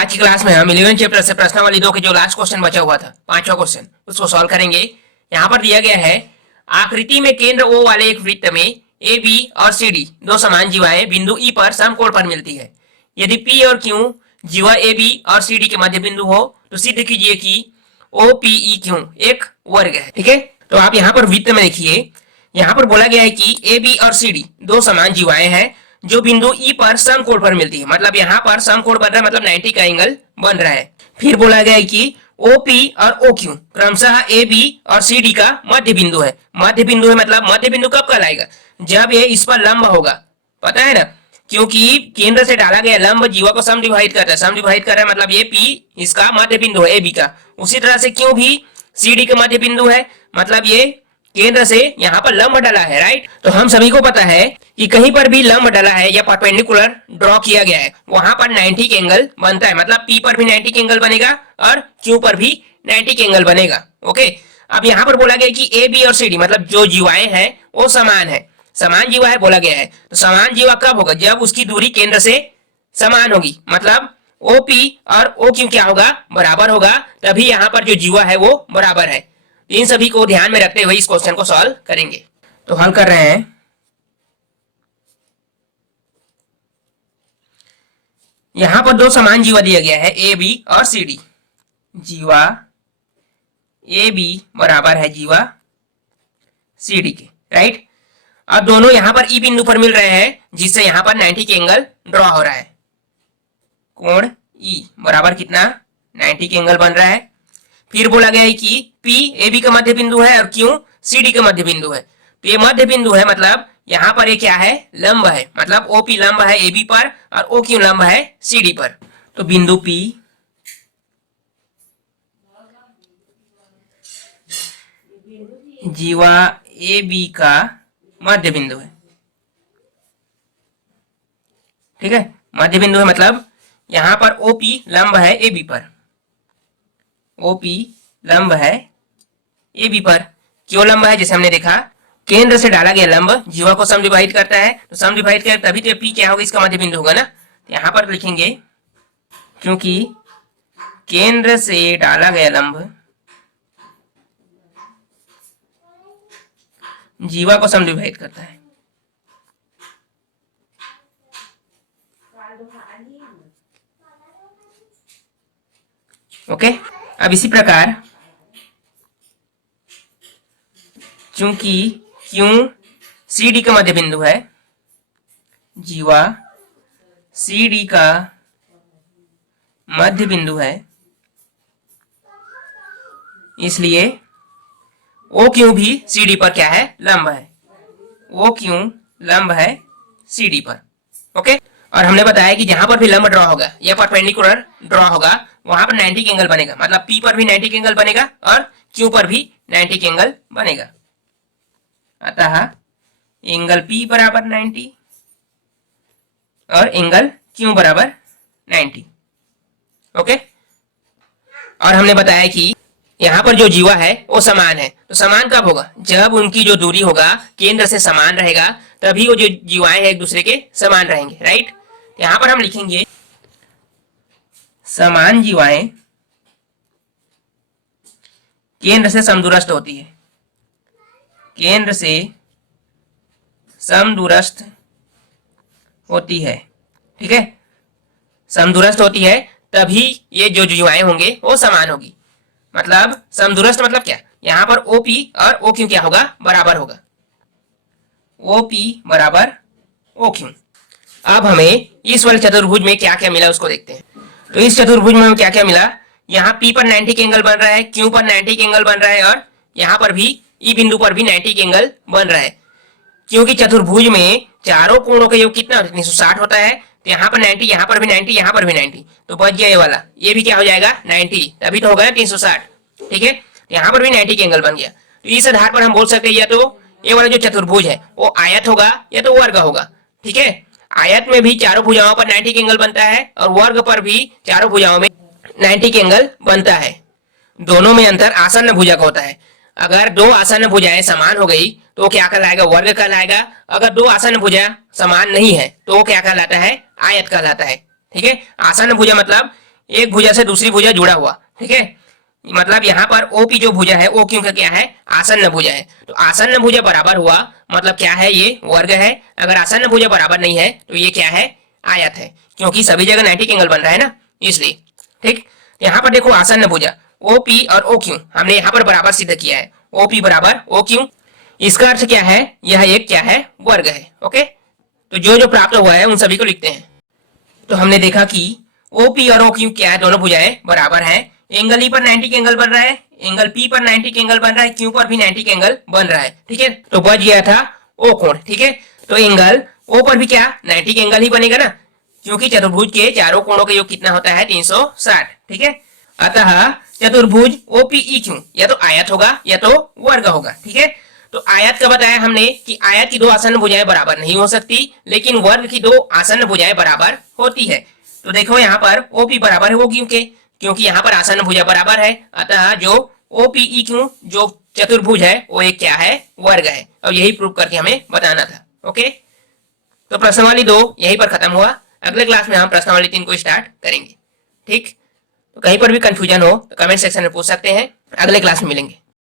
आज की क्लास में हम 11 चैप्टर से प्रश्नावली 2 के जो लास्ट क्वेश्चन बचा हुआ था, पांचवा क्वेश्चन, उसको सॉल्व करेंगे। यहाँ पर दिया गया है आकृति में केंद्र O वाले एक वृत्त में ए बी और सी डी दो समान जीवाएं बिंदु ई पर समकोण पर मिलती है। यदि पी और क्यू जीवा ए बी और सी डी के मध्य बिंदु हो तो सिद्ध कीजिए कि ओ पी ई क्यू एक वर्ग है। ठीक है, तो आप यहाँ पर वृत्त में देखिए, यहाँ पर बोला गया है कि ए बी और सी डी दो समान जीवाएं हैं जो बिंदु ई पर समकोण पर मिलती है। मतलब यहाँ पर समकोण बन रहा है, मतलब 90 का एंगल बन रहा है। फिर बोला गया है कि OP और OQ क्रमशः AB और CD का मध्य बिंदु है। मध्य बिंदु है मतलब मध्य बिंदु कब कहलाएगा? जब ये इस पर लंब होगा, पता है ना, क्योंकि केंद्र से डाला गया लंब जीवा को समद्विभाजित करता है। समद्विभाजित कर रहा है मतलब ये P इसका मध्य बिंदु है AB का। उसी तरह से Q भी CD का मध्य बिंदु है, मतलब ये केंद्र से यहाँ पर लंब डाला है, राइट। तो हम सभी को पता है कि कहीं पर भी लंब डाला है या परपेंडिकुलर ड्रॉ किया गया है, वहां पर 90 के एंगल बनता है। मतलब P पर भी 90 के एंगल बनेगा और Q पर भी 90 के एंगल बनेगा। ओके, अब यहाँ पर बोला गया कि ए बी और सी डी मतलब जो जीवाएं हैं वो समान है। समान जीवा है बोला गया है, तो समान जीवा कब होगा? जब उसकी दूरी केंद्र से समान होगी, मतलब OP और OQ क्या होगा? बराबर होगा, तभी यहाँ पर जो जीवा है वो बराबर है। इन सभी को ध्यान में रखते हुए इस क्वेश्चन को सॉल्व करेंगे। तो हल कर रहे हैं। यहां पर दो समान जीवा दिया गया है ए बी और सी डी। जीवा ए बी बराबर है जीवा सी डी के, राइट। अब दोनों यहां पर ई बिंदु पर मिल रहे हैं, जिससे यहां पर 90 के एंगल ड्रॉ हो रहा है। कोण ई बराबर कितना? 90 के एंगल बन रहा है। फिर बोला गया है कि P ए बी का मध्य बिंदु है और Q सी डी का मध्य बिंदु है। तो ये मध्य बिंदु है, मतलब यहाँ पर ये क्या है? लंब है। मतलब OP लंब है AB पर और OQ लंब है CD पर। तो बिंदु P जीवा AB का मध्य बिंदु है। ठीक है, मध्य बिंदु है मतलब यहाँ पर OP लंब है AB पर। OP लंब है AB पर। क्यों लंब है? जैसे हमने देखा, केंद्र से डाला गया लंब जीवा को समद्विभाजित करता है, तो समद्विभाजित करे तभी तो P क्या होगा? इसका मध्य बिंदु होगा ना। तो यहाँ पर लिखेंगे क्योंकि केंद्र से डाला गया लंब जीवा को समद्विभाजित करता है। ओके, अब इसी प्रकार चूंकि Q सी डी का मध्य बिंदु है, जीवा सी डी का मध्य बिंदु है, इसलिए OQ भी सी डी पर क्या है? लंब है। OQ लंब है सी डी पर। ओके, और हमने बताया कि जहां पर भी लंब ड्रॉ होगा या परपेंडिकुलर ड्रॉ होगा, वहां पर 90 के एंगल बनेगा। मतलब P पर भी 90 के एंगल बनेगा और Q पर भी 90 के एंगल बनेगा। अतः एंगल P बराबर 90 और एंगल Q बराबर 90। ओके, और हमने बताया कि यहाँ पर जो जीवा है वो समान है। तो समान कब होगा? जब उनकी जो दूरी होगा केंद्र से समान रहेगा, तभी वो जो जीवाएं हैं एक दूसरे के समान रहेंगे, राइट। यहाँ पर हम लिखेंगे समान जीवाएं केंद्र से समदूरस्थ होती है। केंद्र से समदूरस्थ होती है। ठीक है, समदूरस्थ होती है तभी ये जो जीवाएं होंगे वो समान होगी। मतलब समदूरस्थ मतलब क्या? यहाँ पर OP और OQ क्या होगा? बराबर होगा। OP बराबर OQ। अब हमें इस वाले चतुर्भुज में क्या क्या मिला उसको देखते हैं। तो इस चतुर्भुज में हमें क्या क्या मिला? यहाँ P पर 90 के एंगल बन रहा है, Q पर 90 के एंगल बन रहा है और यहाँ पर भी ई बिंदु पर भी 90 के एंगल बन रहा है। क्योंकि चतुर्भुज में चारों कोणों का योग कितना? 360 होता है। तो यहाँ पर 90, यहाँ पर भी 90, यहाँ पर भी 90, तो बच गया ये वाला। ये भी क्या हो जाएगा? 90, तभी तो होगा ना 360। ठीक है, यहाँ पर भी 90 के एंगल बन गया। तो इस आधार पर हम बोल सकते हैं या तो ये वाला जो चतुर्भुज है वो आयत होगा या तो वर्ग होगा। ठीक है, आयत में भी चारों भुजाओं पर 90 के एंगल बनता है और वर्ग पर भी चारों भुजाओं में 90 के एंगल बनता है। दोनों में अंतर आसन्न भुजा का होता है। अगर दो आसन्न भुजाएं समान हो गई तो क्या कहलाएगा? वर्ग कहलाएगा। अगर दो आसन्न भुजा समान नहीं है तो क्या कहलाता है? आयत कहलाता है। ठीक है, आसन्न भुजा मतलब एक भुजा से दूसरी भुजा जुड़ा हुआ, ठीक है। मतलब यहाँ पर OP जो भुजा है वो क्यों का क्या है, आसन्न भुजा है। तो आसन्न भुजा बराबर हुआ मतलब क्या है, ये वर्ग है। अगर आसन्न भुजा बराबर नहीं है तो ये क्या है, आयत है, क्योंकि सभी जगह 90 एंगल बन रहा है ना, इसलिए। ठीक, यहाँ पर देखो आसन्न भुजा OP और OQ हमने यहाँ पर बराबर सिद्ध किया है, OP बराबर OQ। इसका अर्थ क्या है, यह एक क्या है, वर्ग है। ओके, तो जो जो प्राप्त हुआ है उन सभी को लिखते हैं। तो हमने देखा कि OP और OQ क्या है, दोनों भुजाएं बराबर हैं। एंगल E पर 90 के एंगल बन रहा है, एंगल P पर 90 के एंगल बन रहा है, Q पर भी 90 के एंगल बन रहा है, ठीक है। तो बच गया था O कोण, ठीक है। तो एंगल O पर भी क्या 90 के एंगल ही बनेगा ना, क्योंकि चतुर्भुज के चारों कोणों का योग कितना होता है, 360, ठीक है। अतः चतुर्भुज OPEQ या तो आयत होगा या तो वर्ग होगा, ठीक है। तो आयत का बताया हमने कि आयत की दो आसन्न भुजाएं बराबर नहीं हो सकती, लेकिन वर्ग की दो आसन्न भुजाएं बराबर होती है। तो देखो यहाँ पर OP बराबर है वो क्योंकि यहाँ पर आसन्न भुजा बराबर है, अतः जो OPEQ जो चतुर्भुज है वो एक क्या है, वर्ग है। और यही प्रूव करके हमें बताना था। ओके, तो प्रश्नावली 2 यहीं पर खत्म हुआ। अगले क्लास में हम प्रश्नावली 3 को स्टार्ट करेंगे। ठीक, तो कहीं पर भी कंफ्यूजन हो तो कमेंट सेक्शन में पूछ सकते हैं। अगले क्लास में मिलेंगे।